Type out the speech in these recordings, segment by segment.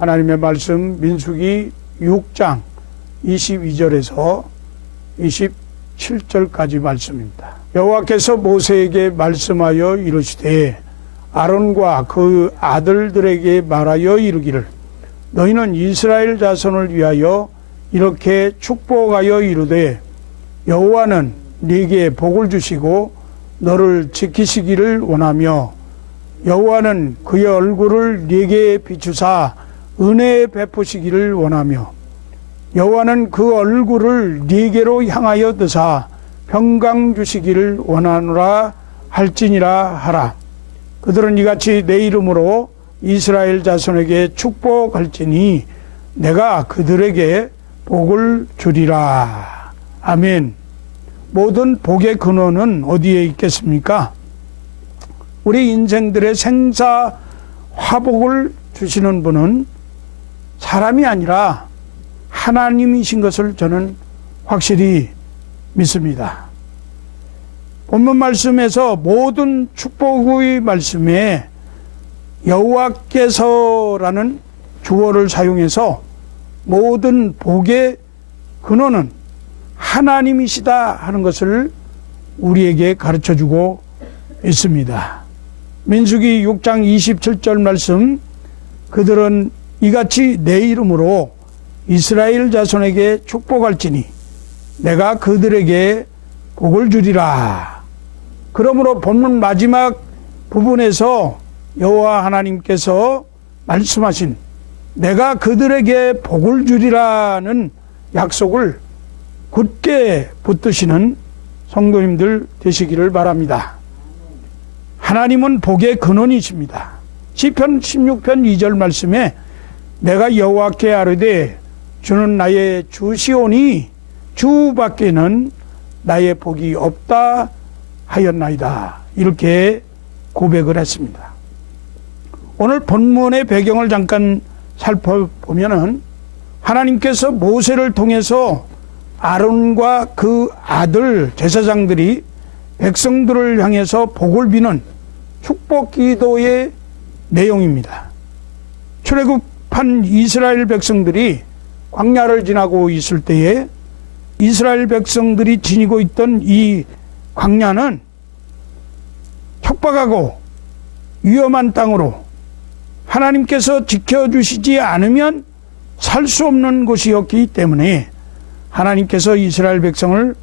하나님의 말씀 민수기 6장 22절에서 27절까지 말씀입니다. 여호와께서 모세에게 말씀하여 이르시되 아론과 그 아들들에게 말하여 이르기를 너희는 이스라엘 자손을 위하여 이렇게 축복하여 이르되 여호와는 네게 복을 주시고 너를 지키시기를 원하며 여호와는 그의 얼굴을 네게 비추사 은혜 베푸시기를 원하며 여호와는 그 얼굴을 네게로 향하여 드사 평강 주시기를 원하노라 할지니라 하라. 그들은 이같이 내 이름으로 이스라엘 자손에게 축복할지니 내가 그들에게 복을 주리라. 아멘. 모든 복의 근원은 어디에 있겠습니까? 우리 인생들의 생사 화복을 주시는 분은 사람이 아니라 하나님이신 것을 저는 확실히 믿습니다. 본문 말씀에서 모든 축복의 말씀에 여호와께서라는 주어를 사용해서 모든 복의 근원은 하나님이시다 하는 것을 우리에게 가르쳐주고 있습니다. 민수기 6장 27절 말씀, 그들은 이같이 내 이름으로 이스라엘 자손에게 축복할지니 내가 그들에게 복을 주리라. 그러므로 본문 마지막 부분에서 여호와 하나님께서 말씀하신 내가 그들에게 복을 주리라는 약속을 굳게 붙드시는 성도님들 되시기를 바랍니다. 하나님은 복의 근원이십니다. 시편 16편 2절 말씀에 내가 여호와께 아뢰되 주는 나의 주시오니 주밖에는 나의 복이 없다 하였나이다. 이렇게 고백을 했습니다. 오늘 본문의 배경을 잠깐 살펴보면은 하나님께서 모세를 통해서 아론과 그 아들 제사장들이 백성들을 향해서 복을 비는 축복 기도의 내용입니다. 출애굽한 이스라엘 백성들이 광야를 지나고 있을 때에 이스라엘 백성들이 지니고 있던 이 광야는 척박하고 위험한 땅으로 하나님께서 지켜주시지 않으면 살 수 없는 곳이었기 때문에 하나님께서 이스라엘 백성을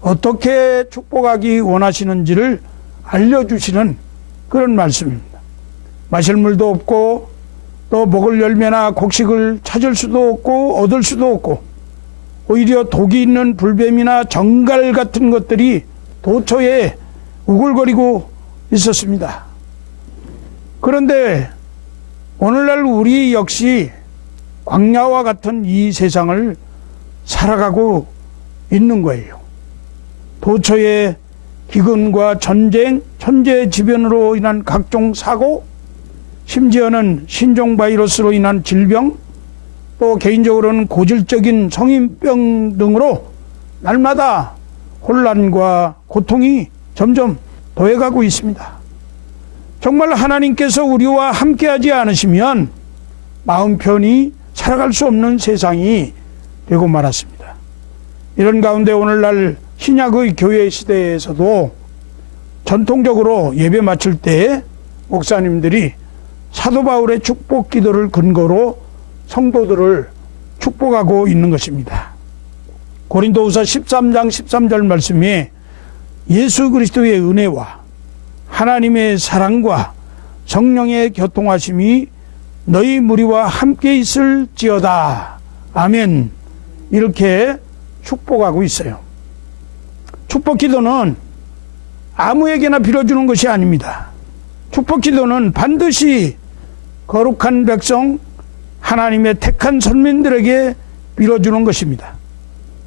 어떻게 축복하기 원하시는지를 알려주시는 그런 말씀입니다. 마실 물도 없고 또 먹을 열매나 곡식을 찾을 수도 없고 얻을 수도 없고 오히려 독이 있는 불뱀이나 정갈 같은 것들이 도처에 우글거리고 있었습니다. 그런데 오늘날 우리 역시 광야와 같은 이 세상을 살아가고 있는 거예요. 도처에 기근과 전쟁, 천재지변으로 인한 각종 사고, 심지어는 신종 바이러스로 인한 질병, 또 개인적으로는 고질적인 성인병 등으로 날마다 혼란과 고통이 점점 더해가고 있습니다. 정말 하나님께서 우리와 함께하지 않으시면 마음 편히 살아갈 수 없는 세상이 되고 말았습니다. 이런 가운데 오늘날 신약의 교회 시대에서도 전통적으로 예배 마칠 때 목사님들이 사도 바울의 축복 기도를 근거로 성도들을 축복하고 있는 것입니다. 고린도후서 13장 13절 말씀에 예수 그리스도의 은혜와 하나님의 사랑과 성령의 교통하심이 너희 무리와 함께 있을지어다. 아멘. 이렇게 축복하고 있어요. 축복 기도는 아무에게나 빌어주는 것이 아닙니다. 축복 기도는 반드시 거룩한 백성, 하나님의 택한 선민들에게 빌어주는 것입니다.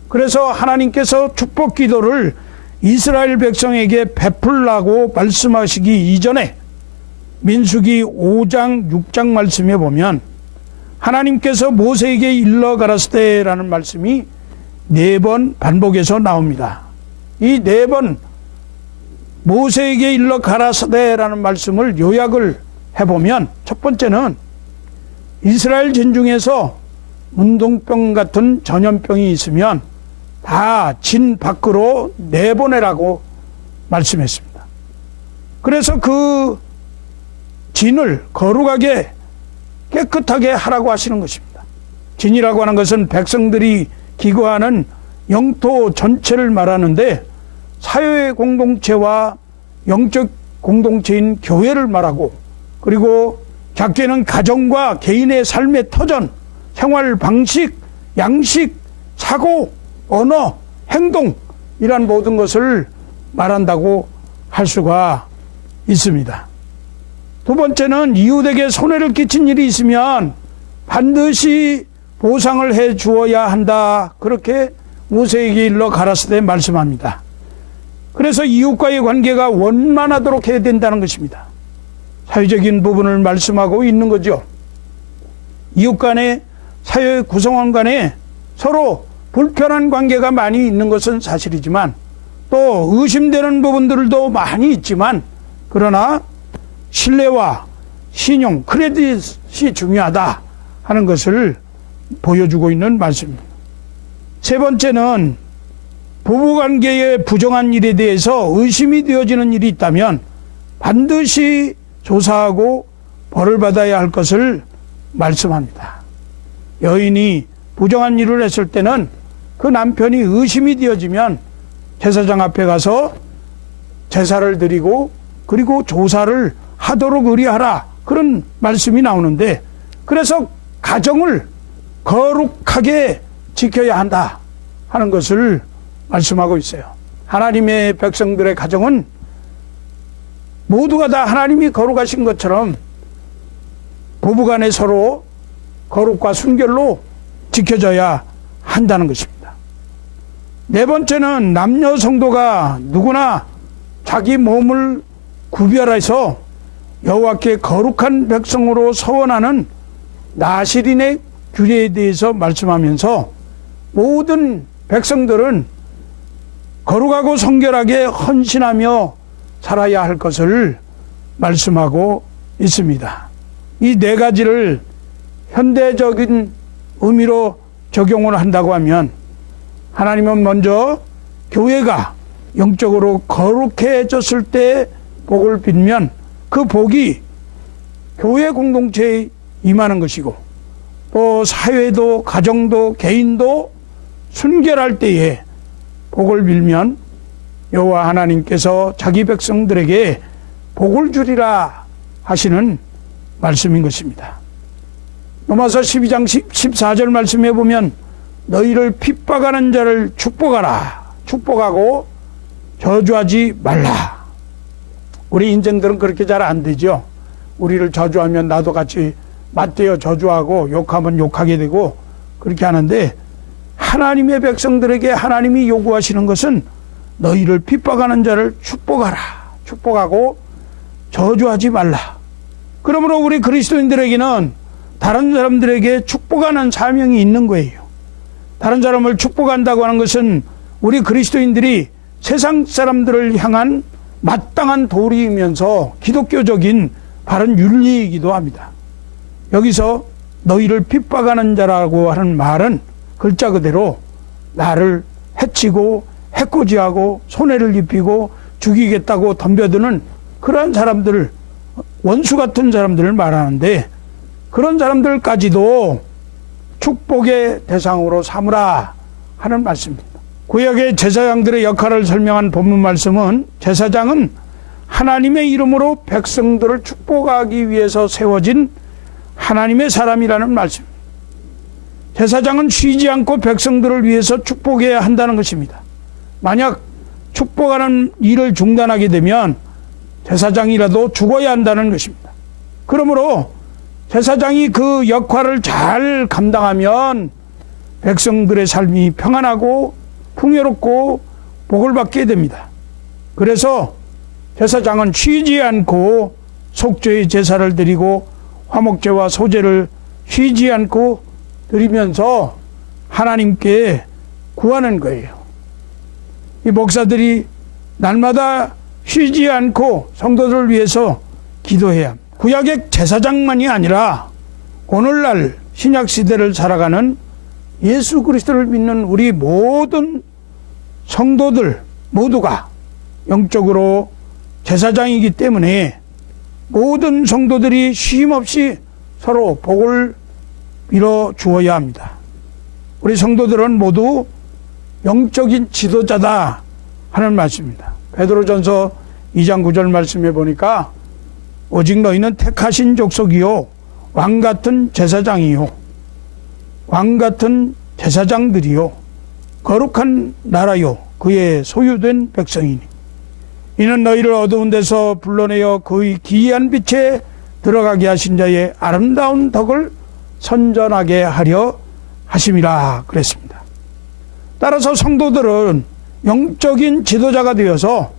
그래서 하나님께서 축복 기도를 이스라엘 백성에게 베풀라고 말씀하시기 이전에 민수기 5장 6장 말씀에 보면 하나님께서 모세에게 일러 가라사대라는 말씀이 4번 반복해서 나옵니다. 이 4번 모세에게 일러 가라사대라는 말씀을 요약을 해보면 첫 번째는 이스라엘 진중에서 문둥병 같은 전염병이 있으면 다 진 밖으로 내보내라고 말씀했습니다. 그래서 그 진을 거룩하게 깨끗하게 하라고 하시는 것입니다. 진이라고 하는 것은 백성들이 기거하는 영토 전체를 말하는데 사회 공동체와 영적 공동체인 교회를 말하고, 그리고 작게는 가정과 개인의 삶의 터전, 생활 방식, 양식, 사고, 언어, 행동, 이러한 모든 것을 말한다고 할 수가 있습니다. 두 번째는 이웃에게 손해를 끼친 일이 있으면 반드시 보상을 해 주어야 한다. 그렇게 모세에게 일러 가라사대 말씀합니다. 그래서 이웃과의 관계가 원만하도록 해야 된다는 것입니다. 사회적인 부분을 말씀하고 있는 거죠. 이웃 간에, 사회 구성원 간에 서로 불편한 관계가 많이 있는 것은 사실이지만 또 의심되는 부분들도 많이 있지만, 그러나 신뢰와 신용, 크레딧이 중요하다 하는 것을 보여주고 있는 말씀입니다. 세 번째는 부부관계의 부정한 일에 대해서 의심이 되어지는 일이 있다면 반드시 조사하고 벌을 받아야 할 것을 말씀합니다. 여인이 부정한 일을 했을 때는 그 남편이 의심이 되어지면 제사장 앞에 가서 제사를 드리고 그리고 조사를 하도록 의뢰하라, 그런 말씀이 나오는데, 그래서 가정을 거룩하게 지켜야 한다 하는 것을 말씀하고 있어요. 하나님의 백성들의 가정은 모두가 다 하나님이 거룩하신 것처럼 부부간에 서로 거룩과 순결로 지켜져야 한다는 것입니다. 네 번째는 남녀 성도가 누구나 자기 몸을 구별해서 여호와께 거룩한 백성으로 서원하는 나실인의 규례에 대해서 말씀하면서 모든 백성들은 거룩하고 성결하게 헌신하며 살아야 할 것을 말씀하고 있습니다. 이 네 가지를 현대적인 의미로 적용을 한다고 하면, 하나님은 먼저 교회가 영적으로 거룩해졌을 때 복을 빌면 그 복이 교회 공동체에 임하는 것이고, 또 사회도 가정도 개인도 순결할 때에 복을 빌면 여호와 하나님께서 자기 백성들에게 복을 주리라 하시는 말씀인 것입니다. 로마서 12장 14절 말씀해 보면 너희를 핍박하는 자를 축복하라, 축복하고 저주하지 말라. 우리 인생들은 그렇게 잘 안 되죠. 우리를 저주하면 나도 같이 맞대어 저주하고 욕하면 욕하게 되고 그렇게 하는데, 하나님의 백성들에게 하나님이 요구하시는 것은 너희를 핍박하는 자를 축복하라, 축복하고 저주하지 말라. 그러므로 우리 그리스도인들에게는 다른 사람들에게 축복하는 사명이 있는 거예요. 다른 사람을 축복한다고 하는 것은 우리 그리스도인들이 세상 사람들을 향한 마땅한 도리이면서 기독교적인 바른 윤리이기도 합니다. 여기서 너희를 핍박하는 자라고 하는 말은 글자 그대로 나를 해치고 해코지하고 손해를 입히고 죽이겠다고 덤벼드는 그러한 사람들을, 원수 같은 사람들을 말하는데, 그런 사람들까지도 축복의 대상으로 삼으라 하는 말씀입니다. 구약의 제사장들의 역할을 설명한 본문 말씀은 제사장은 하나님의 이름으로 백성들을 축복하기 위해서 세워진 하나님의 사람이라는 말씀입니다. 제사장은 쉬지 않고 백성들을 위해서 축복해야 한다는 것입니다. 만약 축복하는 일을 중단하게 되면 제사장이라도 죽어야 한다는 것입니다. 그러므로 제사장이 그 역할을 잘 감당하면 백성들의 삶이 평안하고 풍요롭고 복을 받게 됩니다. 그래서 제사장은 쉬지 않고 속죄의 제사를 드리고 화목제와 소제를 쉬지 않고 드리면서 하나님께 구하는 거예요. 이 목사들이 날마다 쉬지 않고 성도들을 위해서 기도해야 합니다. 구약의 제사장만이 아니라 오늘날 신약 시대를 살아가는 예수 그리스도를 믿는 우리 모든 성도들 모두가 영적으로 제사장이기 때문에 모든 성도들이 쉼없이 서로 복을 빌어 주어야 합니다. 우리 성도들은 모두 영적인 지도자다 하는 말씀입니다. 베드로전서 2장 9절 말씀해 보니까 오직 너희는 택하신 족속이요 왕같은 제사장이요 왕같은 제사장들이요 거룩한 나라요 그의 소유된 백성이니 이는 너희를 어두운 데서 불러내어 그의 기이한 빛에 들어가게 하신 자의 아름다운 덕을 선전하게 하려 하심이라 그랬습니다. 따라서 성도들은 영적인 지도자가 되어서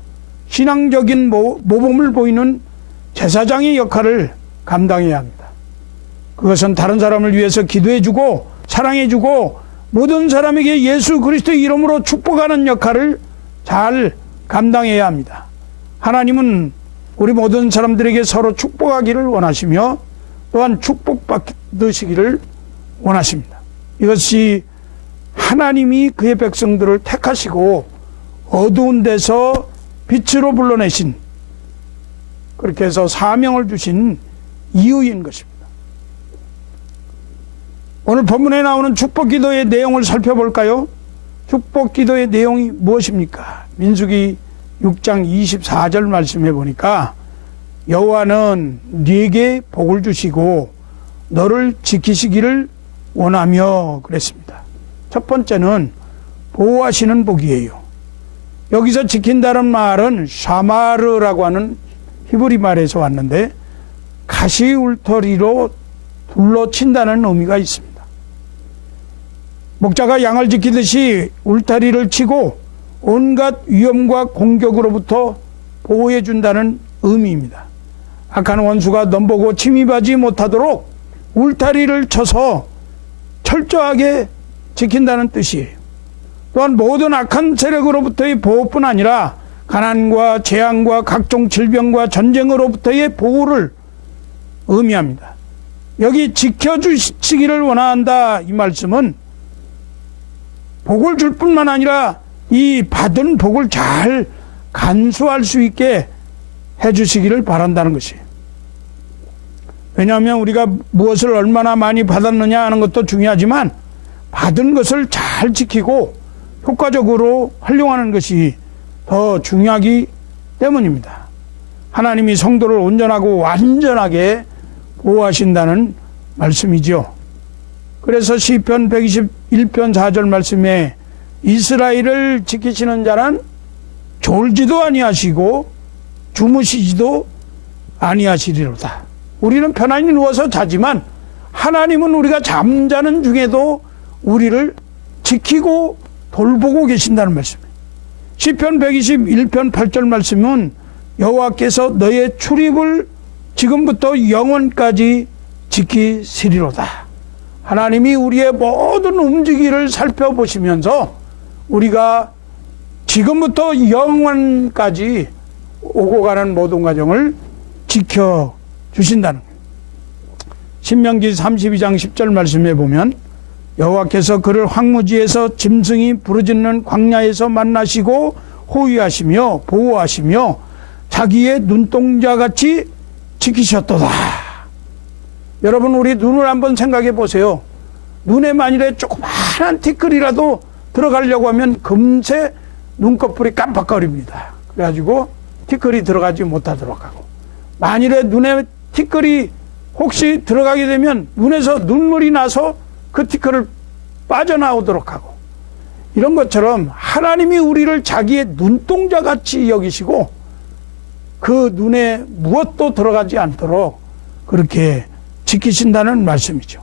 신앙적인 모범을 보이는 제사장의 역할을 감당해야 합니다. 그것은 다른 사람을 위해서 기도해주고 사랑해주고 모든 사람에게 예수 그리스도의 이름으로 축복하는 역할을 잘 감당해야 합니다. 하나님은 우리 모든 사람들에게 서로 축복하기를 원하시며 또한 축복받으시기를 원하십니다. 이것이 하나님이 그의 백성들을 택하시고 어두운 데서 빛으로 불러내신 그렇게 해서 사명을 주신 이유인 것입니다. 오늘 본문에 나오는 축복기도의 내용을 살펴볼까요? 축복기도의 내용이 무엇입니까? 민수기 6장 24절 말씀해 보니까 여호와는 네게 복을 주시고 너를 지키시기를 원하며 그랬습니다. 첫 번째는 보호하시는 복이에요. 여기서 지킨다는 말은 샤마르라고 하는 히브리 말에서 왔는데 가시 울터리로 둘러친다는 의미가 있습니다. 목자가 양을 지키듯이 울타리를 치고 온갖 위험과 공격으로부터 보호해 준다는 의미입니다. 악한 원수가 넘보고 침입하지 못하도록 울타리를 쳐서 철저하게 지킨다는 뜻이에요. 또한 모든 악한 세력으로부터의 보호뿐 아니라 가난과 재앙과 각종 질병과 전쟁으로부터의 보호를 의미합니다. 여기 지켜주시기를 원한다 이 말씀은 복을 줄 뿐만 아니라 이 받은 복을 잘 간수할 수 있게 해주시기를 바란다는 것이에요. 왜냐하면 우리가 무엇을 얼마나 많이 받았느냐 하는 것도 중요하지만 받은 것을 잘 지키고 효과적으로 활용하는 것이 더 중요하기 때문입니다. 하나님이 성도를 온전하고 완전하게 보호하신다는 말씀이죠. 그래서 시편 121편 4절 말씀에 이스라엘을 지키시는 자는 졸지도 아니하시고 주무시지도 아니하시리로다. 우리는 편안히 누워서 자지만 하나님은 우리가 잠자는 중에도 우리를 지키고 돌보고 계신다는 말씀이에요. 시편 121편 8절 말씀은 여호와께서 너의 출입을 지금부터 영원까지 지키시리로다. 하나님이 우리의 모든 움직임을 살펴보시면서 우리가 지금부터 영원까지 오고 가는 모든 과정을 지켜주신다는 거예요. 신명기 32장 10절 말씀에 보면 여호와께서 그를 황무지에서 짐승이 부르짖는 광야에서 만나시고 호위하시며 보호하시며 자기의 눈동자같이 지키셨도다. 여러분 우리 눈을 한번 생각해 보세요. 눈에 만일에 조그마한 티끌이라도 들어가려고 하면 금세 눈꺼풀이 깜빡거립니다. 그래가지고 티끌이 들어가지 못하도록 하고 만일에 눈에 티끌이 혹시 들어가게 되면 눈에서 눈물이 나서 그 티끌을 빠져나오도록 하고 이런 것처럼 하나님이 우리를 자기의 눈동자같이 여기시고 그 눈에 무엇도 들어가지 않도록 그렇게 지키신다는 말씀이죠.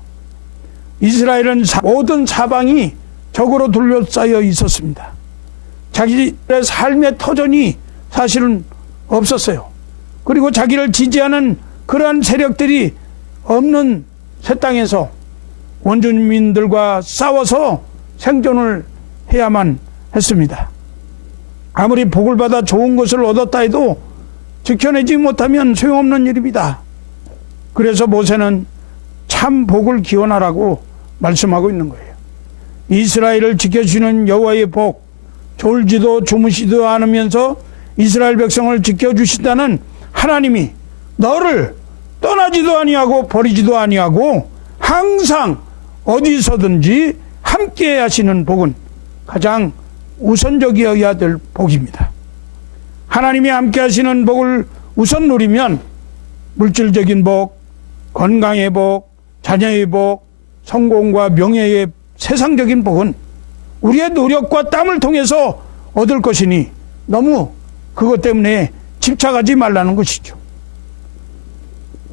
이스라엘은 모든 사방이 적으로 둘러싸여 있었습니다. 자기의 삶의 터전이 사실은 없었어요. 그리고 자기를 지지하는 그러한 세력들이 없는 새 땅에서 원주민들과 싸워서 생존을 해야만 했습니다. 아무리 복을 받아 좋은 것을 얻었다 해도 지켜내지 못하면 소용없는 일입니다. 그래서 모세는 참 복을 기원하라고 말씀하고 있는 거예요. 이스라엘을 지켜주시는 여호와의 복, 졸지도 주무시도 않으면서 이스라엘 백성을 지켜주신다는 하나님이 너를 떠나지도 아니하고 버리지도 아니하고 항상 어디서든지 함께 하시는 복은 가장 우선적이어야 될 복입니다. 하나님이 함께 하시는 복을 우선 누리면 물질적인 복, 건강의 복, 자녀의 복, 성공과 명예의 세상적인 복은 우리의 노력과 땀을 통해서 얻을 것이니 너무 그것 때문에 집착하지 말라는 것이죠.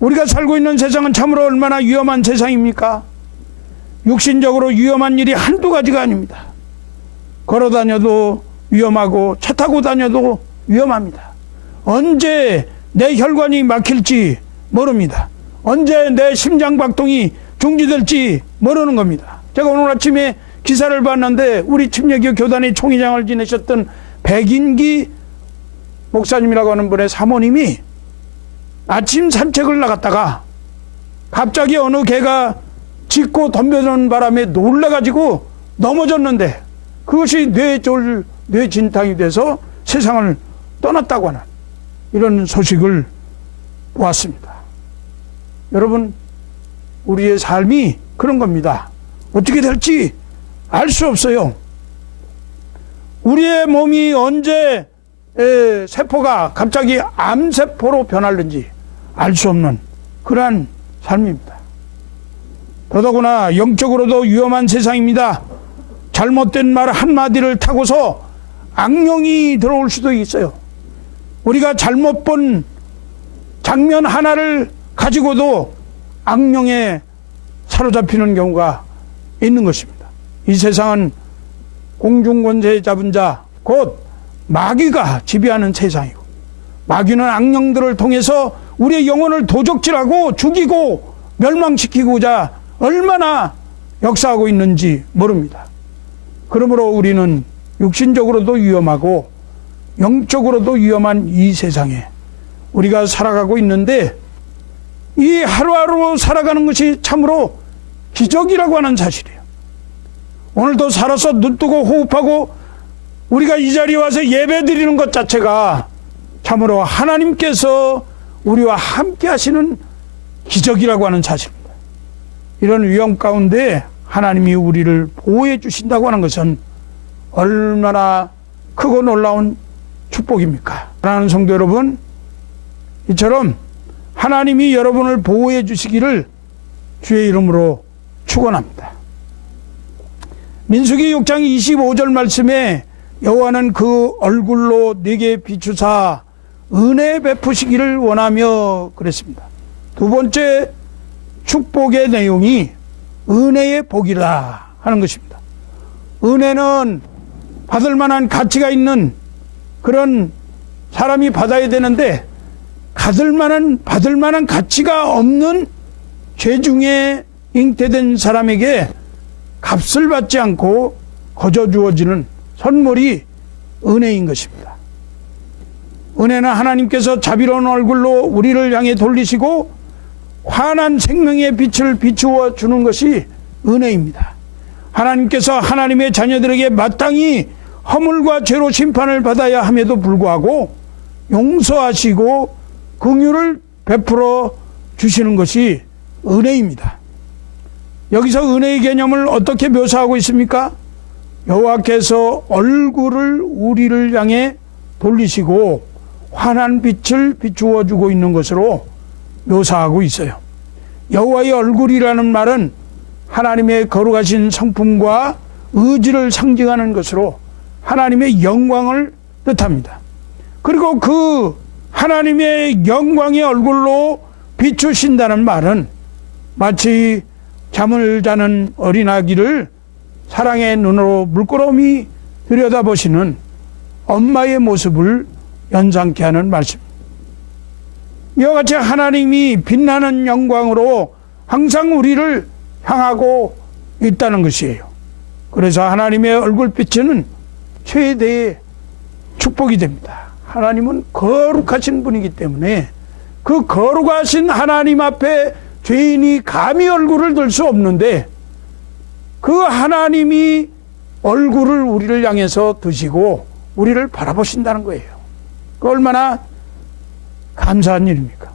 우리가 살고 있는 세상은 참으로 얼마나 위험한 세상입니까? 육신적으로 위험한 일이 한두 가지가 아닙니다. 걸어 다녀도 위험하고 차 타고 다녀도 위험합니다. 언제 내 혈관이 막힐지 모릅니다. 언제 내 심장박동이 중지될지 모르는 겁니다. 제가 오늘 아침에 기사를 봤는데 우리 침례교 교단의 총회장을 지내셨던 백인기 목사님이라고 하는 분의 사모님이 아침 산책을 나갔다가 갑자기 어느 개가 짖고 덤벼드는 바람에 놀라가지고 넘어졌는데 그것이 뇌진탕이 돼서 세상을 떠났다고 하는 이런 소식을 보았습니다. 여러분, 우리의 삶이 그런 겁니다. 어떻게 될지 알 수 없어요. 우리의 몸이 언제 세포가 갑자기 암세포로 변하는지 알 수 없는 그러한 삶입니다. 더더구나 영적으로도 위험한 세상입니다. 잘못된 말 한마디를 타고서 악령이 들어올 수도 있어요. 우리가 잘못 본 장면 하나를 가지고도 악령에 사로잡히는 경우가 있는 것입니다. 이 세상은 공중권세 잡은 자, 곧 마귀가 지배하는 세상이고, 마귀는 악령들을 통해서 우리의 영혼을 도적질하고 죽이고 멸망시키고자 얼마나 역사하고 있는지 모릅니다. 그러므로 우리는 육신적으로도 위험하고 영적으로도 위험한 이 세상에 우리가 살아가고 있는데, 이 하루하루 살아가는 것이 참으로 기적이라고 하는 사실이에요. 오늘도 살아서 눈뜨고 호흡하고 우리가 이 자리에 와서 예배 드리는 것 자체가 참으로 하나님께서 우리와 함께 하시는 기적이라고 하는 사실입니다. 이런 위험 가운데 하나님이 우리를 보호해 주신다고 하는 것은 얼마나 크고 놀라운 축복입니까? 사랑하는 성도 여러분, 이처럼 하나님이 여러분을 보호해 주시기를 주의 이름으로 축원합니다. 민수기 6장 25절 말씀에 여호와는 그 얼굴로 네게 비추사 은혜 베푸시기를 원하며 그랬습니다. 두 번째 축복의 내용이 은혜의 복이라 하는 것입니다. 은혜는 받을 만한 가치가 있는 그런 사람이 받아야 되는데, 받을 만한 가치가 없는 죄중에 잉태된 사람에게 값을 받지 않고 거저 주어지는 선물이 은혜인 것입니다. 은혜는 하나님께서 자비로운 얼굴로 우리를 향해 돌리시고 환한 생명의 빛을 비추어 주는 것이 은혜입니다. 하나님께서 하나님의 자녀들에게 마땅히 허물과 죄로 심판을 받아야 함에도 불구하고 용서하시고 긍휼을 베풀어 주시는 것이 은혜입니다. 여기서 은혜의 개념을 어떻게 묘사하고 있습니까? 여호와께서 얼굴을 우리를 향해 돌리시고 환한 빛을 비추어 주고 있는 것으로 묘사하고 있어요. 여호와의 얼굴이라는 말은 하나님의 거룩하신 성품과 의지를 상징하는 것으로 하나님의 영광을 뜻합니다. 그리고 그 하나님의 영광의 얼굴로 비추신다는 말은 마치 잠을 자는 어린아기를 사랑의 눈으로 물끄러미 들여다보시는 엄마의 모습을 연상케 하는 말씀입니다. 이와 같이 하나님이 빛나는 영광으로 항상 우리를 향하고 있다는 것이에요. 그래서 하나님의 얼굴빛은 최대의 축복이 됩니다. 하나님은 거룩하신 분이기 때문에 그 거룩하신 하나님 앞에 죄인이 감히 얼굴을 들 수 없는데 그 하나님이 얼굴을 우리를 향해서 드시고 우리를 바라보신다는 거예요. 그 얼마나 감사한 일입니까?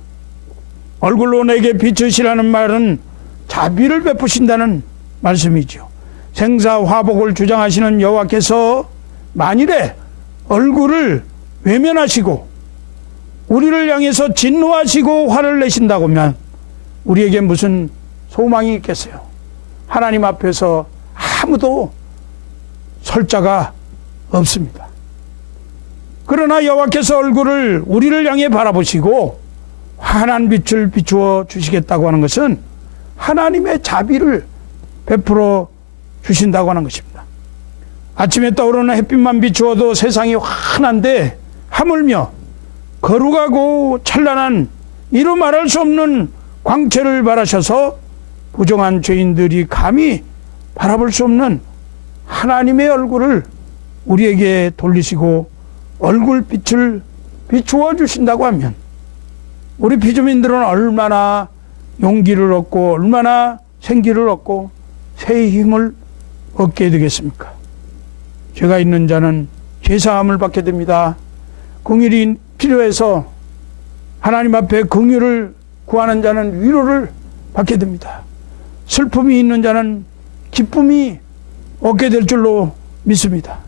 얼굴로 내게 비추시라는 말은 자비를 베푸신다는 말씀이죠. 생사화복을 주장하시는 여호와께서 만일에 얼굴을 외면하시고 우리를 향해서 진노하시고 화를 내신다고 하면 우리에게 무슨 소망이 있겠어요? 하나님 앞에서 아무도 설 자가 없습니다. 그러나 여호와께서 얼굴을 우리를 향해 바라보시고 환한 빛을 비추어 주시겠다고 하는 것은 하나님의 자비를 베풀어 주신다고 하는 것입니다. 아침에 떠오르는 햇빛만 비추어도 세상이 환한데 하물며 거룩하고 찬란한 이루 말할 수 없는 광채를 바라셔서 부정한 죄인들이 감히 바라볼 수 없는 하나님의 얼굴을 우리에게 돌리시고 얼굴빛을 비추어 주신다고 하면 우리 피조민들은 얼마나 용기를 얻고 얼마나 생기를 얻고 새 힘을 얻게 되겠습니까? 죄가 있는 자는 죄사함을 받게 됩니다. 긍휼이 필요해서 하나님 앞에 긍휼을 구하는 자는 위로를 받게 됩니다. 슬픔이 있는 자는 기쁨이 얻게 될 줄로 믿습니다.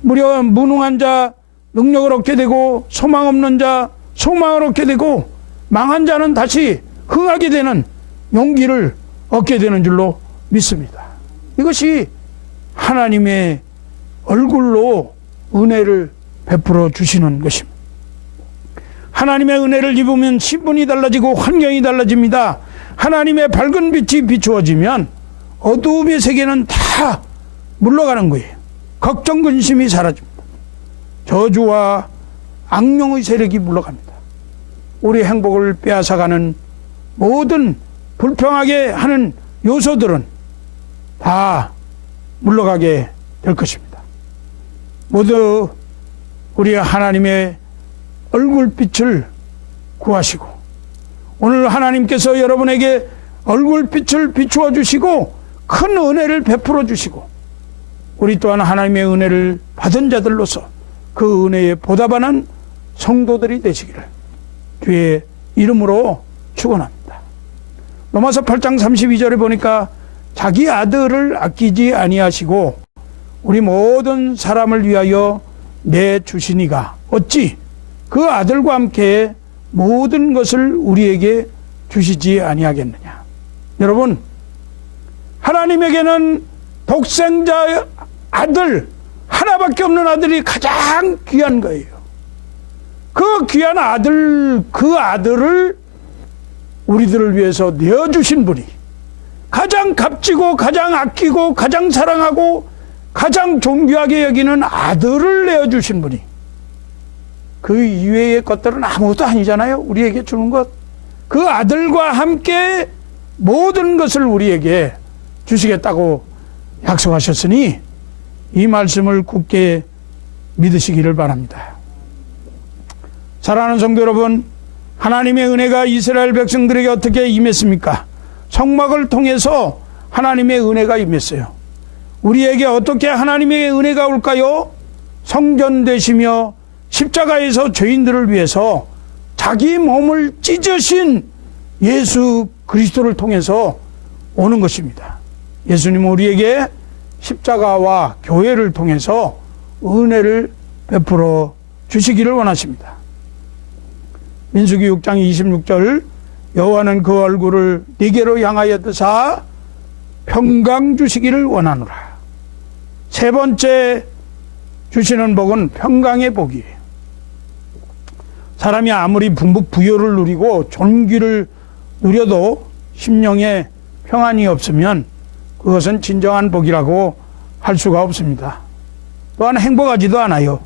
무려 무능한 자 능력을 얻게 되고 소망 없는 자 소망을 얻게 되고 망한 자는 다시 흥하게 되는 용기를 얻게 되는 줄로 믿습니다. 이것이 하나님의 얼굴로 은혜를 베풀어 주시는 것입니다. 하나님의 은혜를 입으면 신분이 달라지고 환경이 달라집니다. 하나님의 밝은 빛이 비추어지면 어두움의 세계는 다 물러가는 거예요. 걱정 근심이 사라집니다. 저주와 악령의 세력이 물러갑니다. 우리 행복을 빼앗아가는 모든 불평하게 하는 요소들은 다 물러가게 될 것입니다. 모두 우리 하나님의 얼굴빛을 구하시고 오늘 하나님께서 여러분에게 얼굴빛을 비추어 주시고 큰 은혜를 베풀어 주시고 우리 또한 하나님의 은혜를 받은 자들로서 그 은혜에 보답하는 성도들이 되시기를 주의 이름으로 축원합니다. 로마서 8장 32절에 보니까 자기 아들을 아끼지 아니하시고 우리 모든 사람을 위하여 내주시니가 어찌 그 아들과 함께 모든 것을 우리에게 주시지 아니하겠느냐. 여러분, 하나님에게는 독생자 아들 하나밖에 없는 아들이 가장 귀한 거예요. 그 귀한 아들, 그 아들을 우리들을 위해서 내어주신 분이 가장 값지고 가장 아끼고 가장 사랑하고 가장 존귀하게 여기는 아들을 내어주신 분이 그 이외의 것들은 아무것도 아니잖아요. 우리에게 주는 것. 그 아들과 함께 모든 것을 우리에게 주시겠다고 약속하셨으니 이 말씀을 굳게 믿으시기를 바랍니다. 사랑하는 성도 여러분, 하나님의 은혜가 이스라엘 백성들에게 어떻게 임했습니까? 성막을 통해서 하나님의 은혜가 임했어요. 우리에게 어떻게 하나님의 은혜가 올까요? 성전 되시며 십자가에서 죄인들을 위해서 자기 몸을 찢으신 예수 그리스도를 통해서 오는 것입니다. 예수님은 우리에게 십자가와 교회를 통해서 은혜를 베풀어 주시기를 원하십니다. 민수기 6장 26절 여호와는 그 얼굴을 네게로 향하여 드사 평강 주시기를 원하노라. 세 번째 주시는 복은 평강의 복이에요. 사람이 아무리 부요를 누리고 존귀를 누려도 심령에 평안이 없으면 그것은 진정한 복이라고 할 수가 없습니다. 또한 행복하지도 않아요.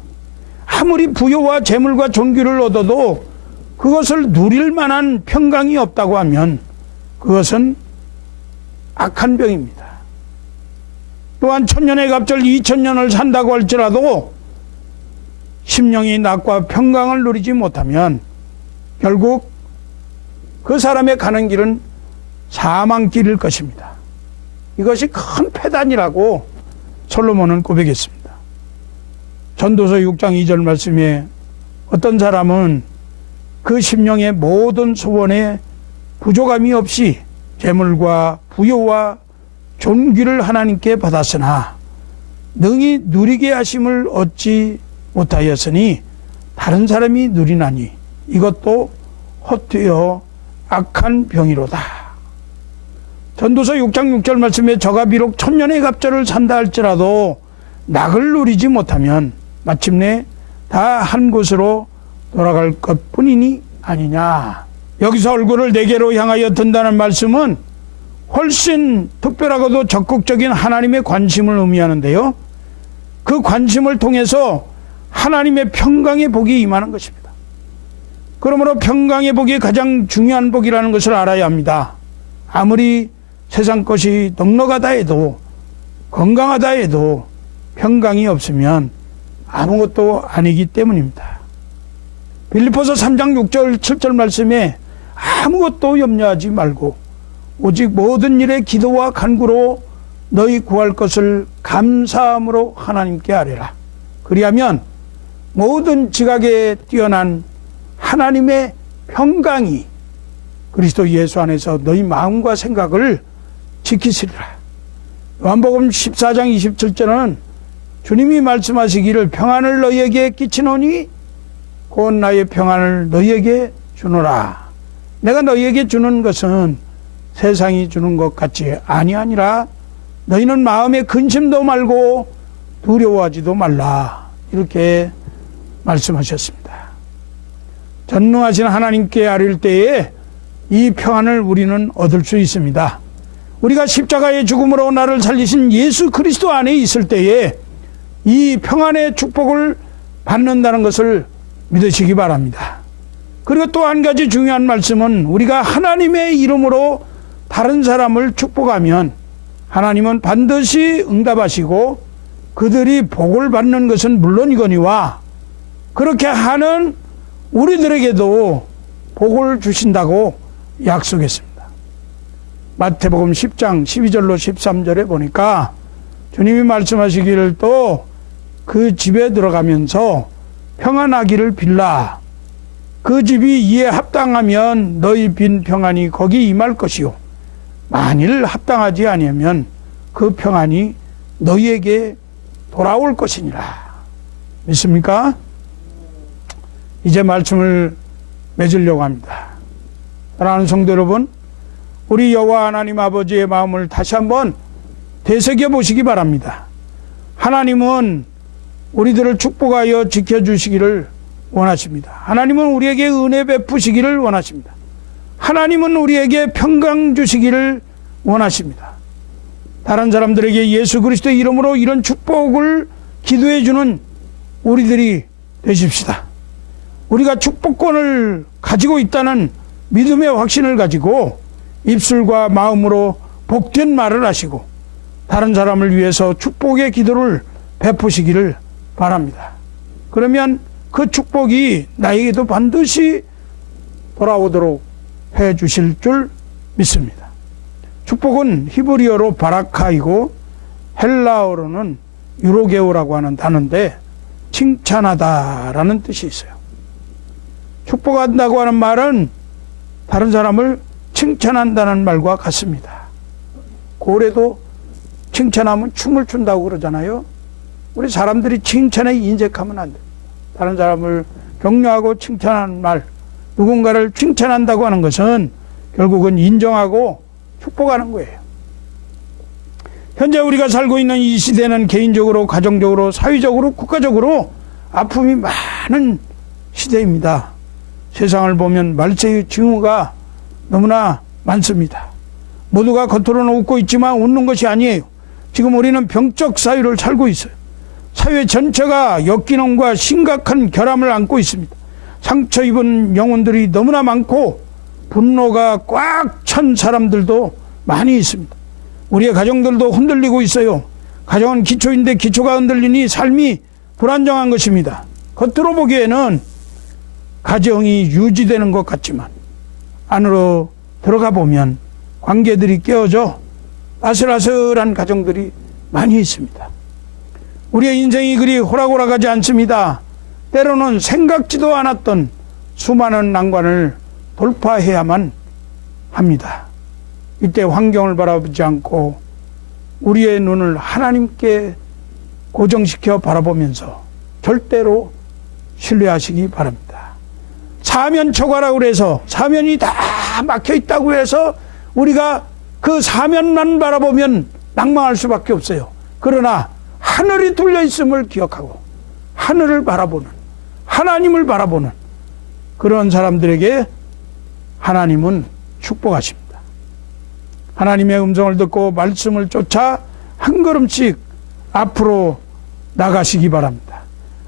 아무리 부요와 재물과 존귀를 얻어도 그것을 누릴 만한 평강이 없다고 하면 그것은 악한 병입니다. 또한 천년의 갑절 2000년을 산다고 할지라도 심령이 낙과 평강을 누리지 못하면 결국 그 사람의 가는 길은 사망길일 것입니다. 이것이 큰 패단이라고 솔로몬은 고백했습니다. 전도서 6장 2절 말씀에 어떤 사람은 그 심령의 모든 소원에 부족함이 없이 재물과 부요와 존귀를 하나님께 받았으나 능히 누리게 하심을 얻지 못하였으니 다른 사람이 누리나니 이것도 헛되어 악한 병이로다. 전도서 6장 6절 말씀에 저가 비록 천년의 갑절을 산다 할지라도 낙을 누리지 못하면 마침내 다 한 곳으로 돌아갈 것뿐이니 아니냐. 여기서 얼굴을 내게로 향하여 든다는 말씀은 훨씬 특별하고도 적극적인 하나님의 관심을 의미하는데요. 그 관심을 통해서 하나님의 평강의 복이 임하는 것입니다. 그러므로 평강의 복이 가장 중요한 복이라는 것을 알아야 합니다. 아무리 세상 것이 넉넉하다 해도, 건강하다 해도 평강이 없으면 아무것도 아니기 때문입니다. 빌립보서 3장 6절 7절 말씀에 아무것도 염려하지 말고 오직 모든 일에 기도와 간구로 너희 구할 것을 감사함으로 하나님께 아뢰라. 그리하면 모든 지각에 뛰어난 하나님의 평강이 그리스도 예수 안에서 너희 마음과 생각을 지키시리라. 요한복음 14장 27절은 주님이 말씀하시기를 평안을 너희에게 끼치노니 곧 나의 평안을 너희에게 주노라. 내가 너희에게 주는 것은 세상이 주는 것 같이 아니하니라. 너희는 마음에 근심도 말고 두려워하지도 말라. 이렇게 말씀하셨습니다. 전능하신 하나님께 아뢰일 때에 이 평안을 우리는 얻을 수 있습니다. 우리가 십자가의 죽음으로 나를 살리신 예수 그리스도 안에 있을 때에 이 평안의 축복을 받는다는 것을 믿으시기 바랍니다. 그리고 또 한 가지 중요한 말씀은 우리가 하나님의 이름으로 다른 사람을 축복하면 하나님은 반드시 응답하시고 그들이 복을 받는 것은 물론이거니와 그렇게 하는 우리들에게도 복을 주신다고 약속했습니다. 마태복음 10장 12절로 13절에 보니까 주님이 말씀하시기를 또 그 집에 들어가면서 평안하기를 빌라. 그 집이 이에 합당하면 너희 빈 평안이 거기 임할 것이요 만일 합당하지 아니하면 그 평안이 너희에게 돌아올 것이니라. 믿습니까? 이제 말씀을 맺으려고 합니다. 사랑하는 성도 여러분, 우리 여호와 하나님 아버지의 마음을 다시 한번 되새겨 보시기 바랍니다. 하나님은 우리들을 축복하여 지켜주시기를 원하십니다. 하나님은 우리에게 은혜 베푸시기를 원하십니다. 하나님은 우리에게 평강 주시기를 원하십니다. 다른 사람들에게 예수 그리스도의 이름으로 이런 축복을 기도해 주는 우리들이 되십시다. 우리가 축복권을 가지고 있다는 믿음의 확신을 가지고 입술과 마음으로 복된 말을 하시고 다른 사람을 위해서 축복의 기도를 베푸시기를 바랍니다. 그러면 그 축복이 나에게도 반드시 돌아오도록 해 주실 줄 믿습니다. 축복은 히브리어로 바라카이고 헬라어로는 유로게오라고 하는 단어인데 칭찬하다라는 뜻이 있어요. 축복한다고 하는 말은 다른 사람을 칭찬한다는 말과 같습니다. 고래도 칭찬하면 춤을 춘다고 그러잖아요. 우리 사람들이 칭찬에 인색하면 안 돼요. 다른 사람을 격려하고 칭찬하는 말, 누군가를 칭찬한다고 하는 것은 결국은 인정하고 축복하는 거예요. 현재 우리가 살고 있는 이 시대는 개인적으로, 가정적으로, 사회적으로, 국가적으로 아픔이 많은 시대입니다. 세상을 보면 말세의 징후가 너무나 많습니다. 모두가 겉으로는 웃고 있지만 웃는 것이 아니에요. 지금 우리는 병적 사회를 살고 있어요. 사회 전체가 역기능과 심각한 결함을 안고 있습니다. 상처 입은 영혼들이 너무나 많고 분노가 꽉 찬 사람들도 많이 있습니다. 우리의 가정들도 흔들리고 있어요. 가정은 기초인데 기초가 흔들리니 삶이 불안정한 것입니다. 겉으로 보기에는 가정이 유지되는 것 같지만 안으로 들어가 보면 관계들이 깨어져 아슬아슬한 가정들이 많이 있습니다. 우리의 인생이 그리 호락호락하지 않습니다. 때로는 생각지도 않았던 수많은 난관을 돌파해야만 합니다. 이때 환경을 바라보지 않고 우리의 눈을 하나님께 고정시켜 바라보면서 절대로 신뢰하시기 바랍니다. 사면초가라고 해서 사면이 다 막혀 있다고 해서 우리가 그 사면만 바라보면 낭망할 수밖에 없어요. 그러나 하늘이 뚫려 있음을 기억하고 하늘을 바라보는, 하나님을 바라보는 그런 사람들에게 하나님은 축복하십니다. 하나님의 음성을 듣고 말씀을 쫓아 한 걸음씩 앞으로 나가시기 바랍니다.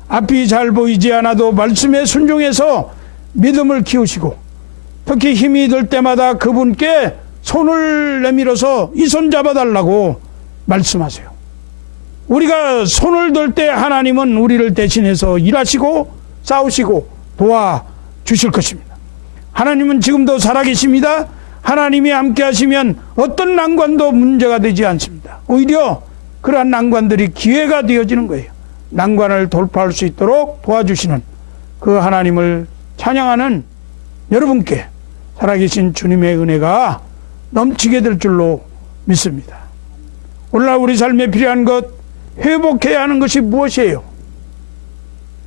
앞이 잘 보이지 않아도 말씀에 순종해서 믿음을 키우시고 특히 힘이 들 때마다 그분께 손을 내밀어서 이 손 잡아달라고 말씀하세요. 우리가 손을 들 때 하나님은 우리를 대신해서 일하시고 싸우시고 도와주실 것입니다. 하나님은 지금도 살아계십니다. 하나님이 함께 하시면 어떤 난관도 문제가 되지 않습니다. 오히려 그러한 난관들이 기회가 되어지는 거예요. 난관을 돌파할 수 있도록 도와주시는 그 하나님을 찬양하는 여러분께 살아계신 주님의 은혜가 넘치게 될 줄로 믿습니다. 오늘날 우리 삶에 필요한 것, 회복해야 하는 것이 무엇이에요?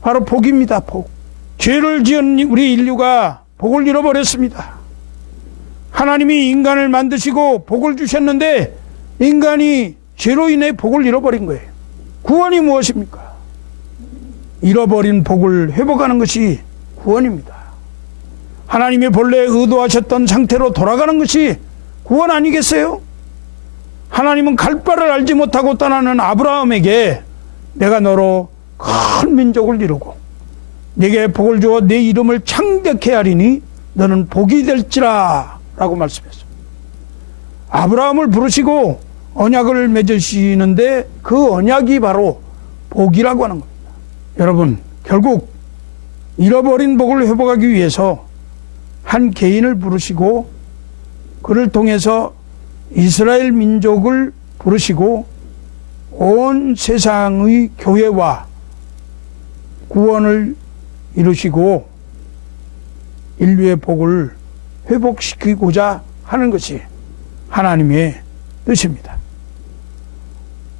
바로 복입니다. 복. 죄를 지은 우리 인류가 복을 잃어버렸습니다. 하나님이 인간을 만드시고 복을 주셨는데 인간이 죄로 인해 복을 잃어버린 거예요. 구원이 무엇입니까? 잃어버린 복을 회복하는 것이 구원입니다. 하나님이 본래 의도하셨던 상태로 돌아가는 것이 구원 아니겠어요? 하나님은 갈 바를 알지 못하고 떠나는 아브라함에게 내가 너로 큰 민족을 이루고 네게 복을 주어 네 이름을 창대케 하리니 너는 복이 될지라 라고 말씀했어요. 아브라함을 부르시고 언약을 맺으시는데 그 언약이 바로 복이라고 하는 겁니다. 여러분, 결국 잃어버린 복을 회복하기 위해서 한 개인을 부르시고 그를 통해서 이스라엘 민족을 부르시고 온 세상의 교회와 구원을 이루시고 인류의 복을 회복시키고자 하는 것이 하나님의 뜻입니다.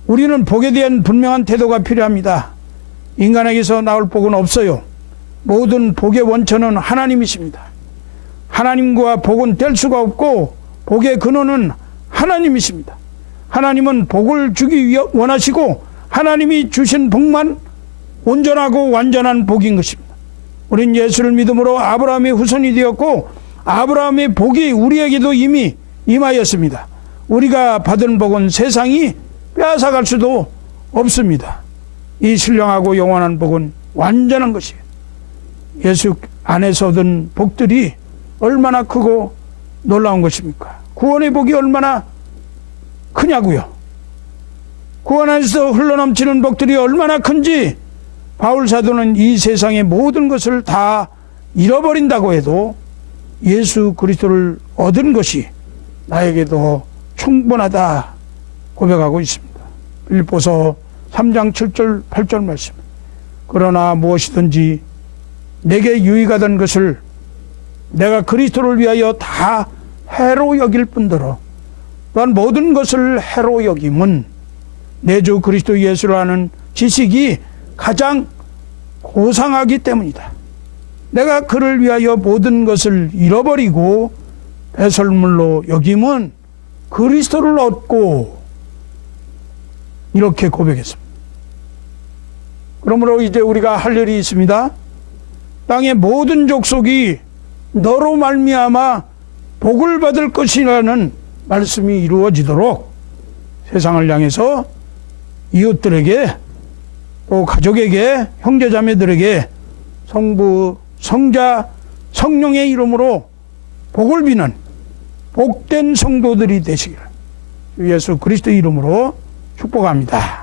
우리는 복에 대한 분명한 태도가 필요합니다. 인간에게서 나올 복은 없어요. 모든 복의 원천은 하나님이십니다. 하나님과 복은 뗄 수가 없고 복의 근원은 하나님이십니다. 하나님은 복을 주기 원하시고 하나님이 주신 복만 온전하고 완전한 복인 것입니다. 우린 예수를 믿음으로 아브라함의 후손이 되었고 아브라함의 복이 우리에게도 이미 임하였습니다. 우리가 받은 복은 세상이 빼앗아갈 수도 없습니다. 이 신령하고 영원한 복은 완전한 것이에요. 예수 안에서 얻은 복들이 얼마나 크고 놀라운 것입니까? 구원의 복이 얼마나 크냐고요. 구원 안에서 흘러넘치는 복들이 얼마나 큰지 바울 사도는 이 세상의 모든 것을 다 잃어버린다고 해도 예수 그리스도를 얻은 것이 나에게도 충분하다 고백하고 있습니다. 빌립보서 3장 7절 8절 말씀. 그러나 무엇이든지 내게 유익하던 것을 내가 그리스도를 위하여 다 해로 여길 뿐더러 또한 모든 것을 해로 여김은 내 주 그리스도 예수를 아는 지식이 가장 고상하기 때문이다. 내가 그를 위하여 모든 것을 잃어버리고 배설물로 여김은 그리스도를 얻고 이렇게 고백했습니다. 그러므로 이제 우리가 할 일이 있습니다. 땅의 모든 족속이 너로 말미암아 복을 받을 것이라는 말씀이 이루어지도록 세상을 향해서 이웃들에게 또 가족에게 형제자매들에게 성부, 성자, 성령의 이름으로 복을 비는 복된 성도들이 되시기를 예수 그리스도의 이름으로 축복합니다.